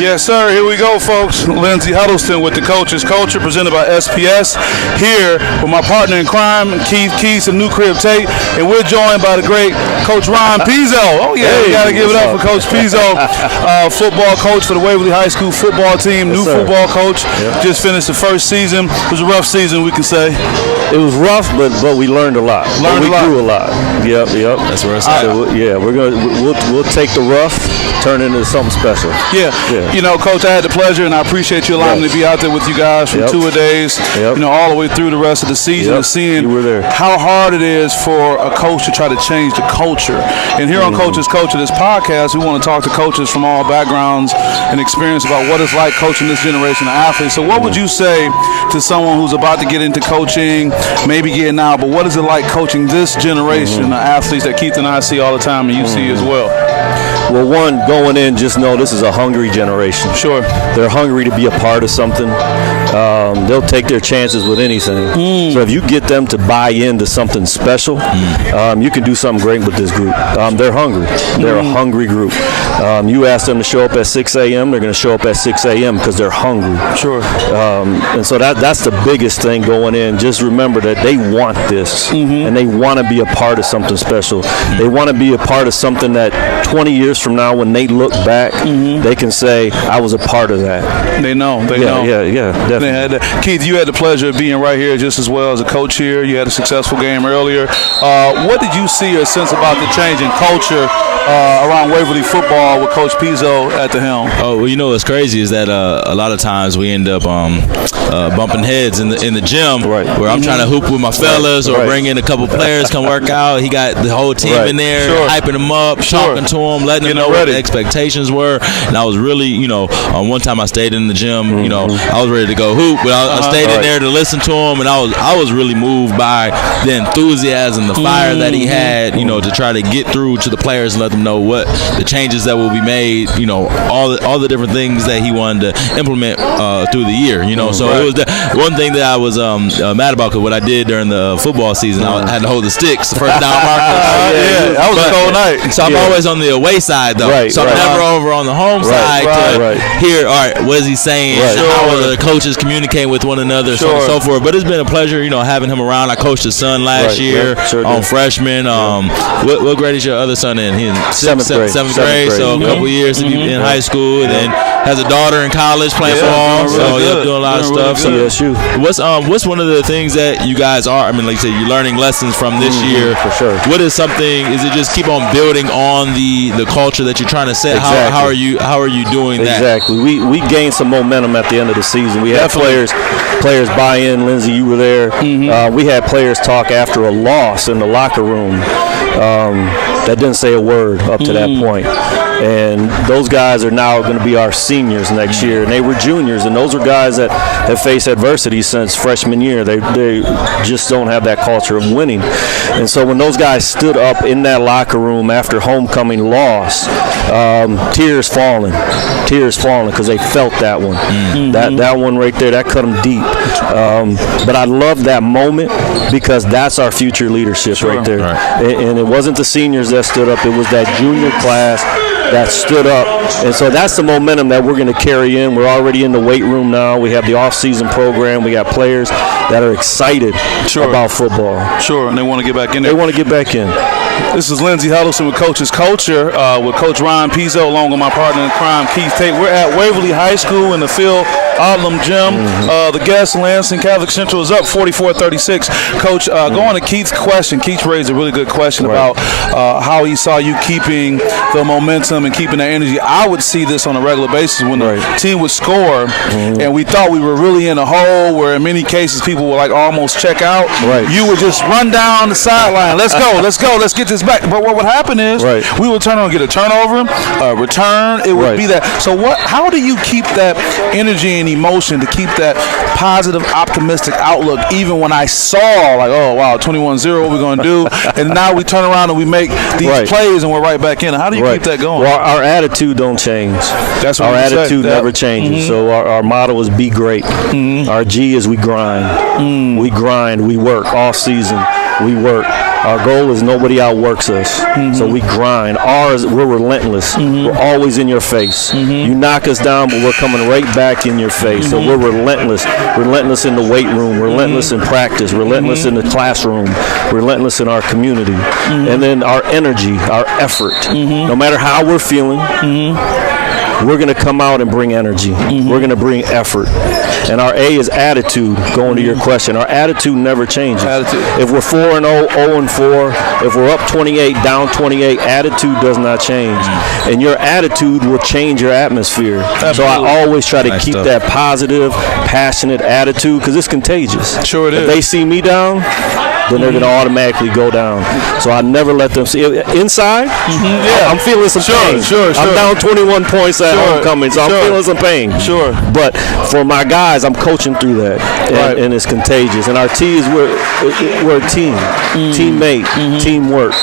Yes, sir. Here we go, folks. Lindsey Huddleston with the Coach's Culture, presented by SPS. Here with my partner in crime, Keith Keys and New Crib Tate, and we're joined by the great Coach Ron Pizzo. Oh yeah, we gotta give it up for Coach Pizzo, football coach for the Waverly High School football team. New football coach. Yep. Just finished the first season. It was a rough season, we can say. It was rough, but we learned a lot. We grew a lot. Yep. That's where it's at. So, yeah, we'll take the rough, turn it into something special. Yeah. You know, Coach, I had the pleasure, and I appreciate you allowing me to be out there with you guys from two-a-days, you know, all the way through the rest of the season, and seeing how hard it is for a coach to try to change the culture. And here on Coach's Culture, this podcast, we want to talk to coaches from all backgrounds and experience about what it's like coaching this generation of athletes. So what would you say to someone who's about to get into coaching, maybe getting out, but what is it like coaching this generation of athletes that Keith and I see all the time and you see as well? Well, one, going in, just know this is a hungry generation. Sure. They're hungry to be a part of something. They'll take their chances with anything. So if you get them to buy into something special, you can do something great with this group. They're hungry. They're a hungry group. You ask them to show up at 6 a.m., they're going to show up at 6 a.m. because they're hungry. Sure. And so that's the biggest thing going in. Just remember that they want this, and they want to be a part of something special. They want to be a part of something that 20 years from now, when they look back, they can say, I was a part of that. They know. Yeah, definitely. Keith, you had the pleasure of being right here just as well as a coach here. You had a successful game earlier. What did you see or sense about the change in culture around Waverly football with Coach Pizzo at the helm? Oh, well, you know what's crazy is that a lot of times we end up bumping heads in the gym, where I'm trying to hoop with my fellas or bring in a couple players, come work out. He got the whole team in there, hyping them up, talking to them, letting them know what the expectations were. And I was really, one time I stayed in the gym, I was ready to go hoop, but I stayed in there to listen to him, and I was really moved by the enthusiasm, the fire that he had, to try to get through to the players and let them know what the changes that will be made, all the different things that he wanted to implement through the year, So it was one thing that I was mad about, because what I did during the football season, I had to hold the sticks, first down markers. That was a cold night. So I'm always on the away side, though. So I'm never over on the home side to hear, all right, what is he saying? How are the coaches communicating with one another, so on and so forth. But it's been a pleasure, having him around. I coached his son last year on freshman. What grade is your other son in? He's in seventh grade, so a couple years in high school, and then has a daughter in college playing ball. So doing a lot of stuff. So what's one of the things that you guys are? I mean, like you said, you're learning lessons from this year. For sure. What is something? Is it just keep on building on the culture that you're trying to set? Exactly. How are you doing that? Exactly. We gained some momentum at the end of the season. We had players buy in. Lindsey, you were there. We had players talk after a loss in the locker room that didn't say a word up to that point. And those guys are now going to be our seniors next year. And they were juniors, and those are guys that have faced adversity since freshman year. They just don't have that culture of winning. And so when those guys stood up in that locker room after homecoming loss, tears falling because they felt that one. That one right there, that cut them deep. But I love that moment because that's our future leadership right there. And it wasn't the seniors that stood up. It was that junior class that stood up. And so that's the momentum that we're going to carry in. We're already in the weight room now. We have the off-season program. We got players that are excited about football. And they want to get back in there. They want to get back in. This is Lindsey Huddleston with Coach's Culture with Coach Ron Pizzo, along with my partner in crime, Keith Tate. We're at Waverly High School in the Phil Odlum Gym. The guest, Lansing Catholic Central, is up 44-36. Coach, go on to Keith's question. Keith raised a really good question about how he saw you keeping the momentum and keeping that energy. I would see this on a regular basis when the team would score, and we thought we were really in a hole where in many cases people would like almost check out. You would just run down the sideline. Let's go, let's get this back. But what would happen is we would turn on and get a turnover, return. It would be that. So how do you keep that energy and emotion to keep that positive, optimistic outlook even when I saw like, oh, wow, 21-0, what we're going to do? And now we turn around and we make these plays and we're right back in. How do you keep that going? Well, our attitude don't change. That's what our attitude never changes. So our motto is be great. Our G is we grind. We grind, we work all season. we work. Our goal is nobody outworks us. So we grind. Ours, we're relentless. We're always in your face. You knock us down, but we're coming right back in your face. So we're relentless. Relentless in the weight room. Relentless in practice. Relentless in the classroom. Relentless in our community. And then our energy, our effort. No matter how we're feeling, we're going to come out and bring energy. We're going to bring effort. And our A is attitude, going to your question. Our attitude never changes. If we're 4-0, 0-4, if we're up 28, down 28, attitude does not change. And your attitude will change your atmosphere. Absolutely. So I always try to keep that positive, passionate attitude because it's contagious. Sure it is. If they see me down, then they're going to automatically go down. So I never let them see it. Inside, I'm feeling some pain. I'm down 21 points at homecoming, so I'm feeling some pain. But for my guys, I'm coaching through that, and it's contagious. And our T is we're a team, teammate, teamwork.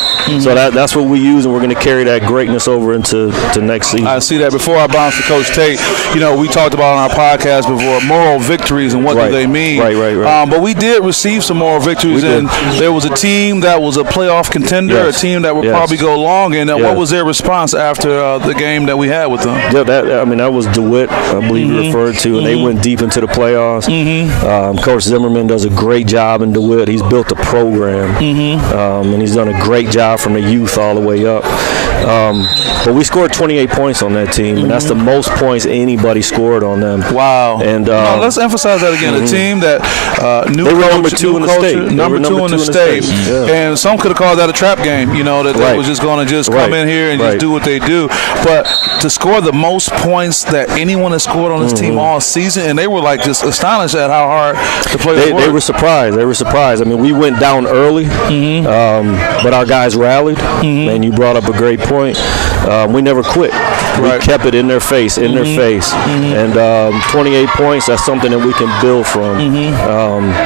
So that's what we use, and we're going to carry that greatness over into next season. I see that. Before I bounce to Coach Tate, we talked about on our podcast before moral victories and what do they mean. Right. But we did receive some moral victories, and there was a team that was a playoff contender, a team that would probably go long. And what was their response after the game that we had with them? Yeah, that was DeWitt, I believe you referred to, and they went deep into the playoffs. Coach Zimmerman does a great job in DeWitt. He's built a program, and he's done a great job from the youth all the way up. But we scored 28 points on that team, and that's the most points anybody scored on them. Wow. And let's emphasize that again. A team that they were number 2 in the state. Number 2 in the state. And some could have called that a trap game, that they was just going to just come in here and just do what they do. But to score the most points that anyone has scored on this team all season, and they were like just astonished at how hard the players were. They were surprised. I mean, we went down early, but our guys rallied, and you brought up a great point. We never quit. We kept it in their face, and 28 points, that's something that we can build from.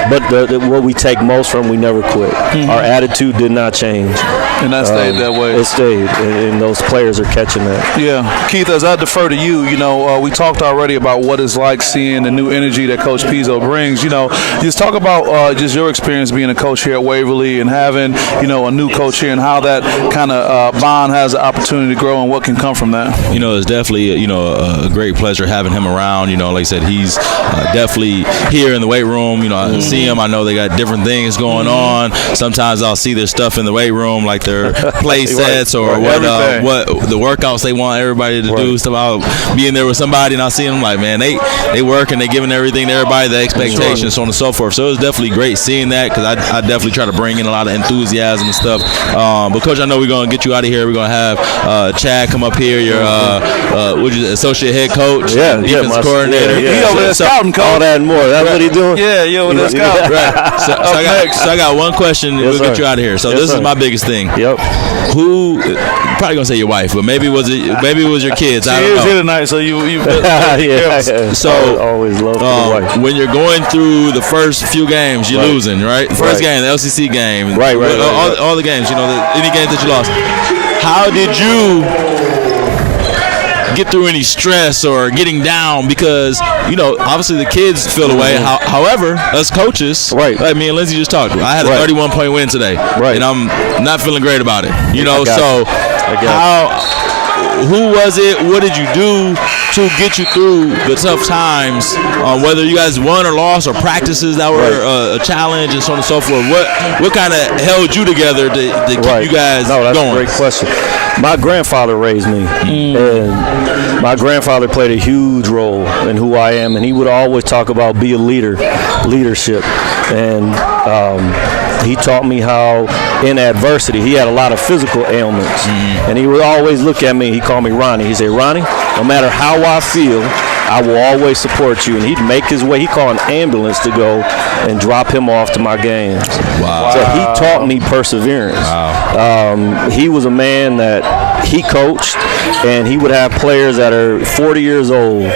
But what we take most from, we never quit. Our attitude did not change. And that stayed that way. It stayed, and those players are catching that. Yeah. Keith, as I defer to you, we talked already about what it's like seeing the new energy that Coach Pizzo brings. Just talk about just your experience being a coach here at Waverly and having, a new coach here, and how that kind of bond has the opportunity to grow and what can come from that. It's definitely, a great pleasure having him around. Like I said, he's definitely here in the weight room. I see him. I know they got different things going on. Sometimes I'll see their stuff in the weight room, like their play sets or what the workouts they want everybody to do. Stuff about being there with somebody, and I'll see them like, man, they work and they giving everything to everybody, the expectations, so on and so forth. So it was definitely great seeing that, because I definitely try to bring in a lot of enthusiasm and stuff. But Coach, I know we're going to get you out of here. We're going to have Chad come up here, your associate head coach, defense coordinator. He over there scouting, coach. All that and more. That's what he's doing? Yeah, he over there scouting. Right. So I got one question. We'll get you out of here. So this is my biggest thing. Yep. Who, probably gonna say your wife, but maybe it was your kids. I don't know. She is here tonight, so you So always love the wife. When you're going through the first few games, you're losing, right? The first game, the LCC game, right. All the games, any games that you lost. How did you get through any stress or getting down? Because obviously the kids feel away. However, us coaches, like me and Lindsay just talked, I had a 31-point win today, and I'm not feeling great about it. Who was it? What did you do to get you through the tough times? Whether you guys won or lost, or practices that were a challenge, and so on and so forth. What kind of held you together to keep you guys going? That's a great question. My grandfather raised me, and my grandfather played a huge role in who I am, and he would always talk about be a leadership, and he taught me how in adversity, he had a lot of physical ailments, and he would always look at me, he called me Ronnie, he said, Ronnie, no matter how I feel, I will always support you. And he'd make his way. He called an ambulance to go and drop him off to my games. Wow. So he taught me perseverance. Wow. He was a man that he coached, and he would have players that are 40 years old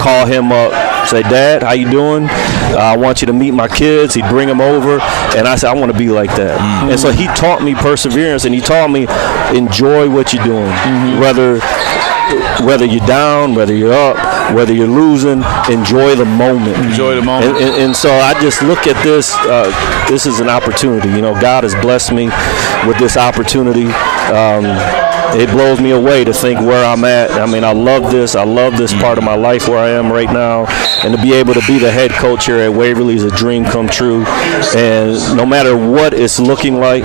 call him up, say, Dad, how you doing? I want you to meet my kids. He'd bring them over, and I said, I want to be like that. And so he taught me perseverance, and he taught me enjoy what you're doing, whether whether you're down, whether you're up, whether you're losing, enjoy the moment. Enjoy the moment. And so I just look at this. This is an opportunity. You know, God has blessed me with this opportunity. It blows me away to think where I'm at. I mean, I love this. I love this part of my life where I am right now. And to be able to be the head coach here at Waverly is a dream come true. And no matter what it's looking like,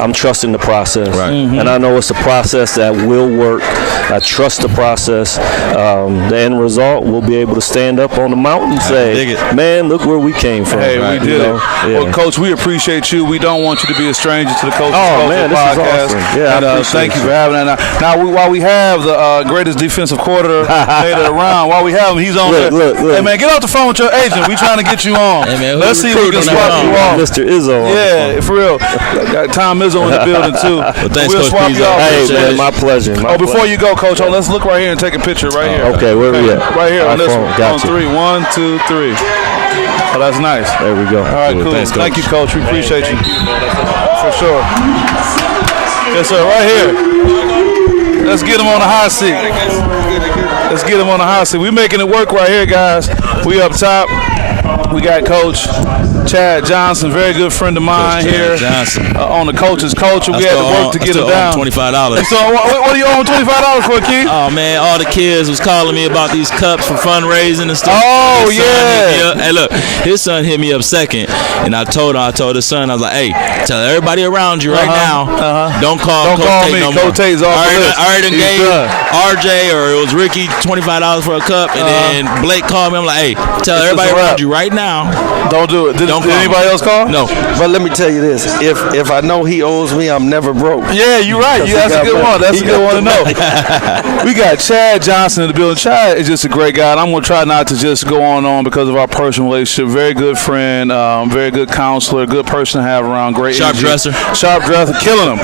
I'm trusting the process. Right. And I know it's a process that will work. I trust the process. The end result, we'll be able to stand up on the mountain and say, man, look where we came from. Hey, right? we did it. Yeah. Well, Coach, we appreciate you. We don't want you to be a stranger to the Coach's Oh, man, this podcast. is awesome. Yeah, and, thank you for having that. Now while we have the greatest defensive coordinator around, while we have him, he's on there. Look. Hey, man, get off the phone with your agent. We trying to get you on. Hey, man, let's see if we can swap you off. Mr. Izzo. Yeah, for real. Got Tom Izzo in the building, too. Well, thanks, we'll Coach swap you Pizzo. off. Hey, man, my pleasure. Before you go, Coach, let's look right here and take a picture right here. Okay, where we at? Right here on this one. Gotcha. On 3. 1, 2, 3. Oh, that's nice. There we go. All right, cool. Thanks, Coach. Thank you, Coach. We appreciate you. For sure. Yes, sir. Right here. Let's get him on the hot seat. Let's get him on the hot seat. We're making it work right here, guys. We up top. We got Coach Chad Johnson, very good friend of mine here on the Coach's Culture. We had to work to get him down. $25. So what do you owe him $25 for, Keith? Oh man, all the kids was calling me about these cups for fundraising and stuff. Oh yeah. Hey, look, his son hit me up second, and I told his son, I was like, hey, tell everybody around you right now, don't call me. No Coach Tate's off the list. I already gave RJ or it was Ricky $25 for a cup, and then Blake called me. I'm like, hey, tell everybody around you right now. Don't do it. Did anybody else call? No. But let me tell you this: if I know he owes me, I'm never broke. Yeah, you're right. That's a good one. That's a good one to know. We got Chad Johnson in the building. Chad is just a great guy. And I'm going to try not to just go on because of our personal relationship. Very good friend, very good counselor, good person to have around. Great Sharp energy. dresser, killing him.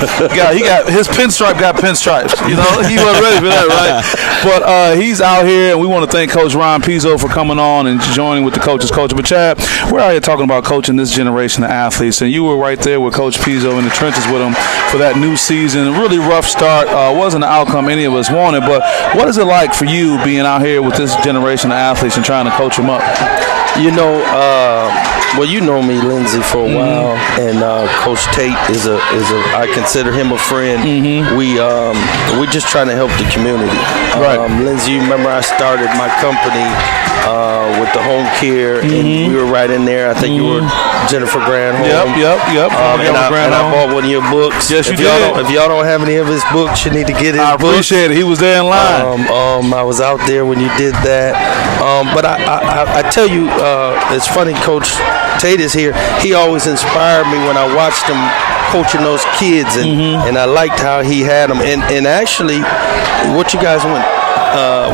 He got his pinstripe got pinstripes. You know, he wasn't ready for that, right? But he's out here, and we want to thank Coach Ron Pizzo for coming on and joining with the Coach's Culture. But Chad, we're out here talking about coaching this generation of athletes, and you were right there with Coach Pizzo in the trenches with him for that new season. A really rough start. Wasn't the outcome any of us wanted, but what is it like for you being out here with this generation of athletes and trying to coach them up? You know, well, you know me, Lindsey, for a while, and Coach Tate is a I consider him a friend. We just trying to help the community. Right. Lindsey, you remember I started my company with the home care, and we were right in there. I think you were Jennifer Granholm. Yep. And I bought one of your books. Yes, if you did. If y'all don't have any of his books, you need to get his I books. appreciate it. He was there in line. I was out there when you did that. But I tell you, it's funny, Coach Tate is here. He always inspired me when I watched him coaching those kids, and I liked how he had them. And actually, what you guys went?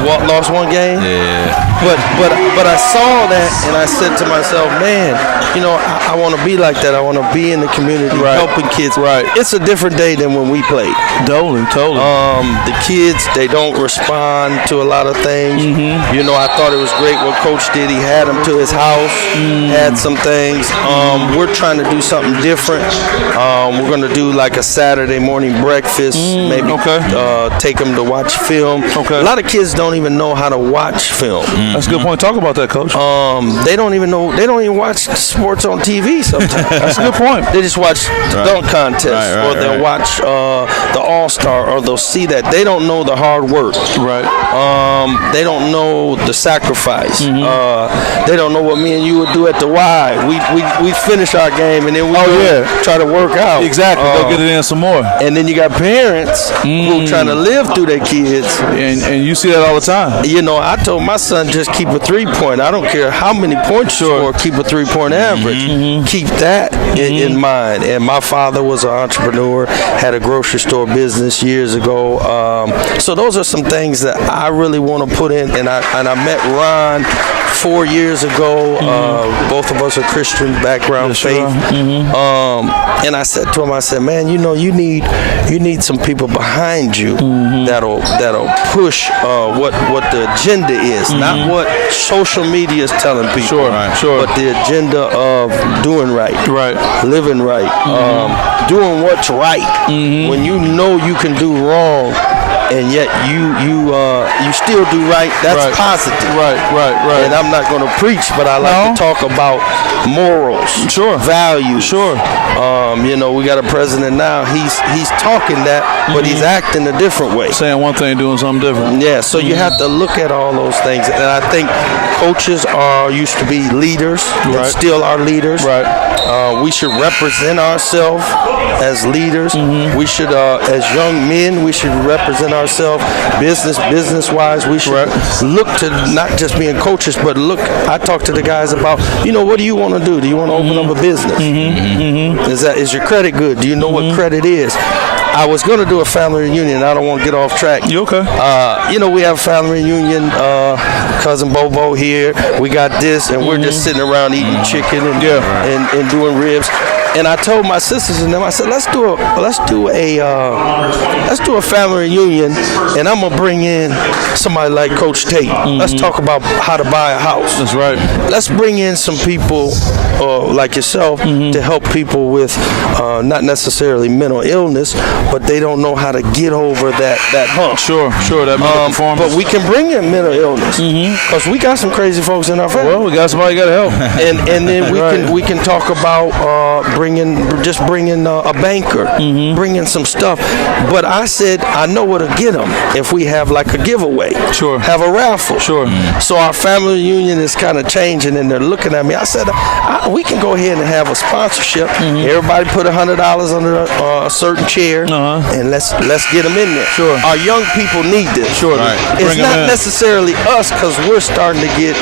Lost one game. Yeah. But I saw that and I said to myself, man, you know, I want to be like that. I want to be in the community, helping kids. Right. It's a different day than when we played. Totally. The kids, they don't respond to a lot of things. You know, I thought it was great what Coach did. He had them to his house, had some things. We're trying to do something different. We're going to do like a Saturday morning breakfast, maybe take them to watch film. Okay. A lot of kids don't even know how to watch film. That's a good point. Talk about that, Coach. They don't even watch sports on TV sometimes. That's a good point. They just watch dunk contests, or they'll watch the All-Star, or they'll see that. They don't know the hard work. Right. They don't know the sacrifice. They don't know what me and you would do at the Y. We finish our game and then we try to work out. Exactly. Go get it in some more. And then you got parents who trying to live through their kids. And you see that all the time. You know, I told my son, just keep a 3-point. I don't care how many points you score, keep a 3-point average. Keep that in mind. And my father was an entrepreneur, had a grocery store business years ago. So those are some things that I really want to put in. And I met Ron 4 years ago. Both of us are Christian background, faith. And I said to him, I said, man, you know, you need some people behind you that'll push what the agenda is, not what social media is telling people, but the agenda of doing right, living right, doing what's right. When you know you can do wrong, and yet you still do right. That's positive. Right. And I'm not going to preach, but I like to talk about morals, values. Sure. We got a president now. He's talking that, but he's acting a different way. Saying one thing, doing something different. Yeah. So you have to look at all those things, and I think coaches used to be leaders, and still are leaders. Right. We should represent ourselves as leaders. We should, as young men, we should represent ourselves business-wise. We should look to not just being coaches, but I talk to the guys about, what do you want to do? Do you want to open up a business? Is your credit good? Do you know what credit is? I was going to do a family reunion. I don't want to get off track. You okay? We have a family reunion. Cousin Bobo here. We got this, and we're just sitting around eating chicken and doing ribs. And I told my sisters and them, I said, let's do a family reunion, and I'm gonna bring in somebody like Coach Tate. Let's talk about how to buy a house. That's right. Let's bring in some people like yourself to help people with not necessarily mental illness, but they don't know how to get over that hump. Sure. That mental performance. But we can bring in mental illness because we got some crazy folks in our family. Well, we got somebody got to help. And then we can talk about bringing a banker, bringing some stuff. But I said I know what to get them if we have like a giveaway. Sure. Have a raffle. Sure. So our family reunion is kind of changing, and they're looking at me. I said we can go ahead and have a sponsorship. Everybody put $100 under a certain chair, and let's get them in there. Sure. Our young people need this. Sure. It's not necessarily us because we're starting to get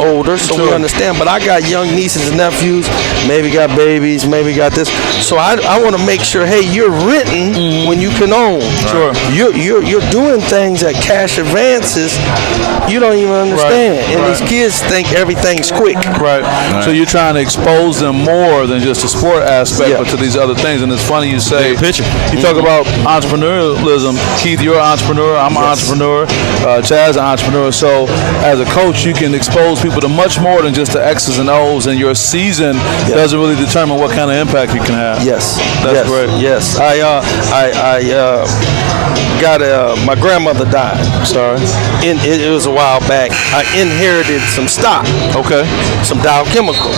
older, so we understand. But I got young nieces and nephews, maybe got babies, maybe got this. So I want to make sure, hey, you're renting when you can own. Sure. You're doing things at cash advances you don't even understand. And these kids think everything's quick. Right. So you're trying to expose them more than just the sport aspect, but to these other things. And it's funny you say, you talk about entrepreneurialism. Keith, you're an entrepreneur. I'm an entrepreneur. Chad's an entrepreneur. So as a coach, you can expose people to much more than just the X's and O's, and your season doesn't really determine what kind of impact you can have. Yes. That's great. Yes. I got my grandmother died. Sorry. It was a while back. I inherited some stock. Okay. Some Dow Chemical.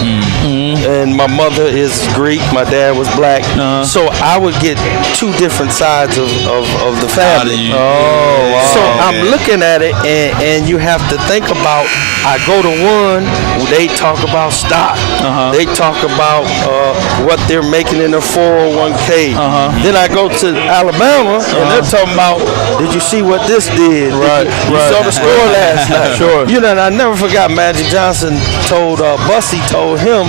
And my mother is Greek. My dad was black. So I would get two different sides of the family. Oh, wow. So I'm looking at it, and you have to think about, I go to one, they talk about stock. They talk about what they're making in their 401k. Then I go to Alabama, and they're talking about, did you see what this did? You saw the score last night. Sure. And I never forgot Magic Johnson told, Bussy told him,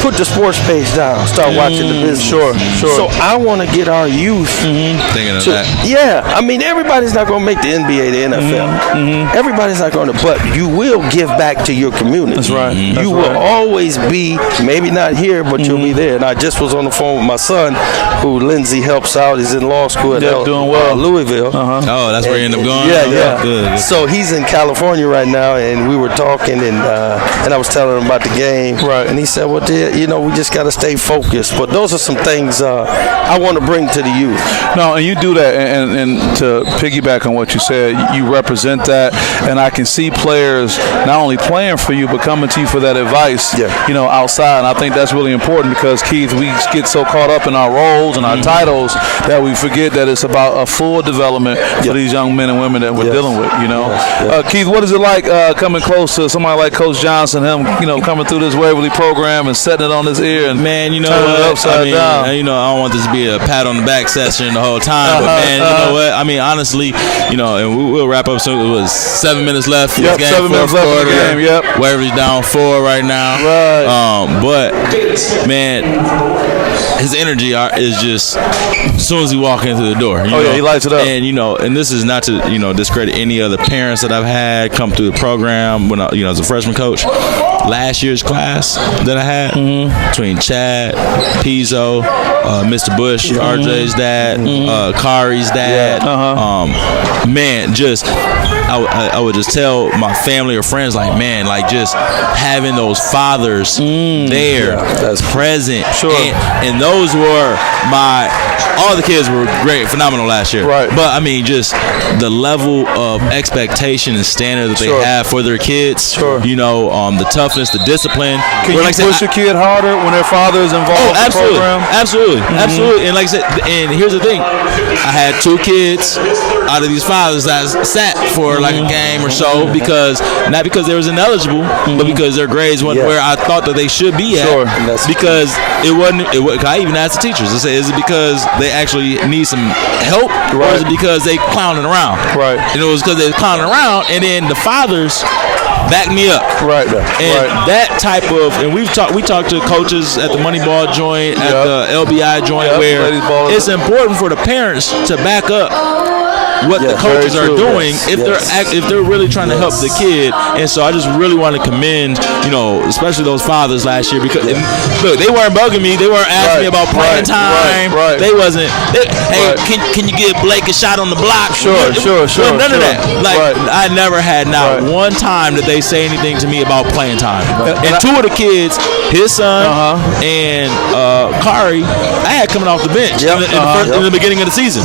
put the sports page down, start watching the business. Sure. So I want to get our youth thinking of that. Yeah, I mean, everybody's not going to make the NBA, the NFL. Everybody's not going to, but you will give back to your community. That's right. You will always be, maybe not here, but you'll be there. And I just was on the phone with my son, who Lindsay helps out. He's in law school at doing well. Louisville. Oh, that's where you end up going? Yeah. Good. So he's in California right now, and we were talking, and I was telling him about the game. Right. And he said, well, we just got to stay focused. But those are some things I want to bring to the youth. No, and you do that, and to piggyback on what you said, you represent that, and I can see players not only playing for you, but coming to you for that advice, outside. And I think that's really important because, Keith, we get so caught up in our roles and our titles that we forget that it's about a full development for these young men and women that we're dealing with, Keith, what is it like coming close to somebody like Coach Johnson, him, coming through this Waverly program and setting it on his ear and man, turning it upside down? I don't want this to be a pat on the back session the whole time, but man, you know what? I mean, honestly, and we'll wrap up soon. It was 7 minutes left. Yep, game, 7 minutes left in the game. Yep. Waverly's down 4 right now. Right. But man, his energy is just as soon as he walks into the door. He lights it up. And and this is not to discredit any other parents that I've had come through the program when I, as a freshman coach. Last year's class that I had between Chad, Pizzo, Mr. Bush, RJ's dad, Kari's dad. Man, just I would just tell my family or friends, like, man, like just having those fathers there, that's present. present. Sure. And those were all the kids were great, phenomenal last year. Right. But I mean, just the level of expectation and standard that they have for their kids. Sure. You know, the toughness, the discipline. Can you push your kid harder when their father is involved in the program? Absolutely. Absolutely. And like I said, and here's the thing. I had 2 kids out of these fathers that sat for like a game or so not because they was ineligible, but because their grades weren't where I thought that they should be at. Sure. Because it wasn't. I even asked the teachers. I said, "Is it because they actually need some help, or is it because they clowning around?" Right. And it was because they was clowning around, and then the fathers backed me up. Right. And that type of, and we talked to coaches at the Moneyball joint, at the LBI joint, where it's important for the parents to back up what the coaches are doing if they're really trying to help the kid. And so I just really want to commend, especially those fathers last year, because look, they weren't bugging me. They weren't asking me about playing time. They wasn't. Hey, can you give Blake a shot on the block? Sure. None of that. I never had one time that they say anything to me about playing time. And 2 of the kids, his son and Kari, I had coming off the bench in the beginning of the season.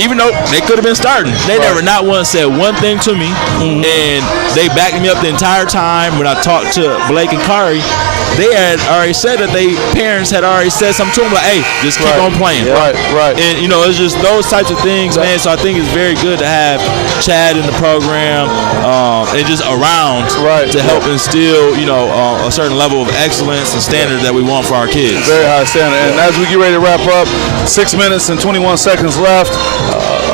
Even though they could have been starting, they never not once said one thing to me, and they backed me up the entire time. When I talked to Blake and Kari, they had already said that parents had already said something to them like, "Hey, just keep on playing." Right. And it's just those types of things, man. So I think it's very good to have Chad in the program and just around to help instill, a certain level of excellence and standard that we want for our kids. Very high standard. And as we get ready to wrap up, 6 minutes and 21 seconds left.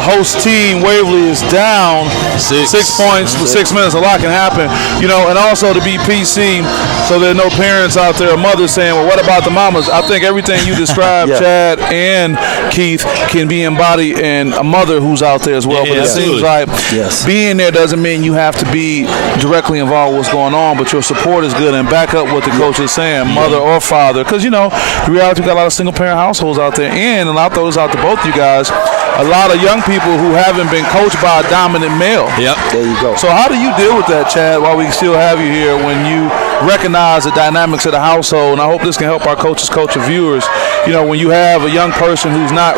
Host team Waverly is down 6 points with 6 minutes. A lot can happen, and also to be PC, so there are no parents out there or mothers saying, well, what about the mamas? I think everything you described, Chad and Keith, can be embodied in a mother who's out there as well. But it seems like being there doesn't mean you have to be directly involved with what's going on, but your support is good and back up what the coach is saying, mother or father. Because, the reality, we got a lot of single-parent households out there, and I'll throw this out to both you guys, a lot of young people who haven't been coached by a dominant male. Yep. There you go. So how do you deal with that, Chad, while we still have you here, when you recognize the dynamics of the household? And I hope this can help our coaches, viewers. When you have a young person who's not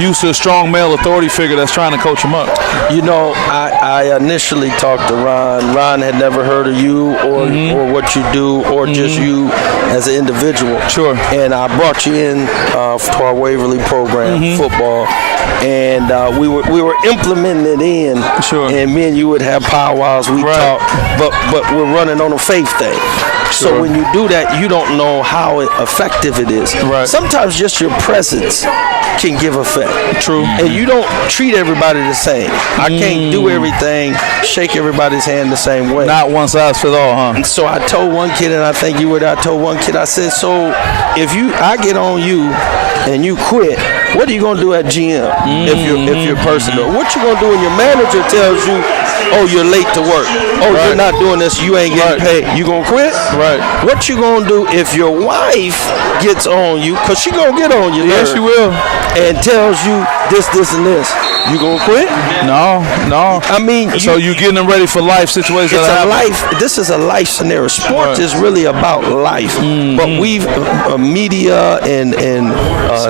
used to a strong male authority figure that's trying to coach him up. I initially talked to Ron. Ron had never heard of you or what you do or just you as an individual. Sure. And I brought you in to our Waverly program, football, and we were implementing it in. Sure. And me and you would have powwows. We talk, but we're running on a faith thing. So when you do that, you don't know how effective it is. Right. Sometimes just your presence can give effect. True. And you don't treat everybody the same. I can't do everything, shake everybody's hand the same way. Not one size fits all, huh? And so I told one kid, and I think you were there, I told one kid, I said, so if I get on you and you quit, what are you going to do at GM if you're personal? What you going to do when your manager tells you, oh, you're late to work. Oh, you're not doing this. You ain't getting paid. You going to quit? Right. What you going to do if your wife gets on you, because she going to get on you. Yes, she will. And tells you this, and this. You going to quit? No. I mean, so you're getting them ready for life situations. It's a life. This is a life scenario. Sports is really about life. But we've media and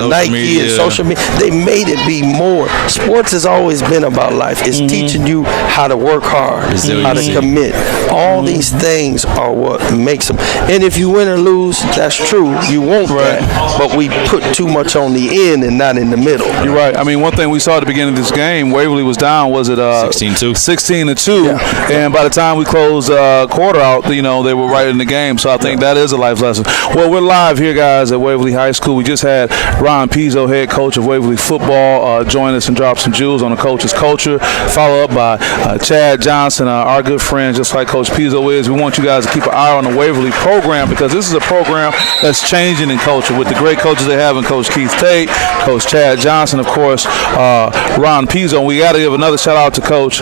Nike media. and social media, they made it be more. Sports has always been about life. It's teaching you how to work hard, how to commit. All these things are what makes them. And if you win or lose, that's true. You want that. But we put too much on the end and not in the middle. You're right. I mean, one thing we saw at the beginning of this game, Waverly was down, was it 16-2? 16-2. Yeah. And by the time we closed quarter out, they were right in the game. So I think that is a life lesson. Well, we're live here, guys, at Waverly High School. We just had Ron Pizzo, head coach of Waverly football, join us and drop some jewels on the coach's culture. Follow up by Chad Johnson, our good friend, just like Coach Pizzo is. We want you guys to keep an eye on the Waverly program, because this is a program that's changing in culture with the great coaches they have in Coach Keith Tate, Coach Chad Johnson, of course, Ron Pizzo. And we got to give another shout out to Coach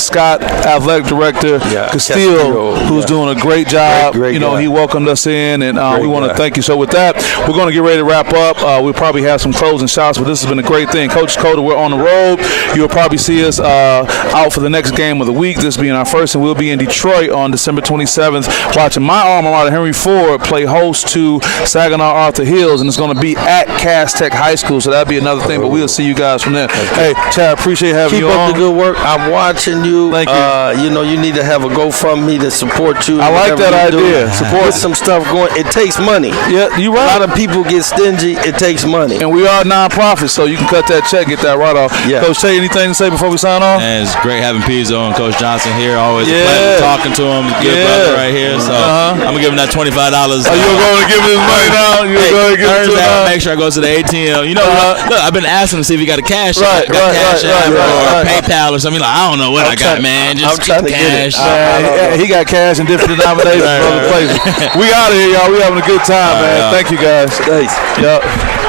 Scott, athletic director Castillo, who's doing a great job. Great guy. He welcomed us in, and we want to thank you. So with that, we're going to get ready to wrap up. We'll probably have some closing shots, but this has been a great thing. Coach Coda, we're on the road. You'll probably see us out for the next game of the week, this being our first, and we'll be in Detroit on December 27th watching my alma mater, Henry Ford, play host to Saginaw Arthur Hills, and it's going to be at Cass Tech High School, so that'll be another thing, but we'll see you guys from there. Hey, Chad, appreciate having you on. Keep up the good work. I'm watching you. Thank you. You know, you need to have a GoFundMe to support you. I like that idea. Support. Get some stuff going. It takes money. Yeah, you're right. A lot of people get stingy. It takes money. And we are non-profit, so you can cut that check, get that right off. Yeah. Coach Tate, anything to say before we sign off? And it's great having Pizzo and Coach Johnson here. Always a pleasure talking to him. Good brother right here. So I'm going to give him that $25. Are you going to give him his money now? You're going to give him Thursday, make sure I go to the ATM. You know, look, I've been asking him to see if he got a cash app, or PayPal or something. He's like, I don't know what I got, man. Just keep the cash. He got cash in different denominations from other places. We out of here, y'all. We having a good time, man. Thank you, guys. Thanks. Yep.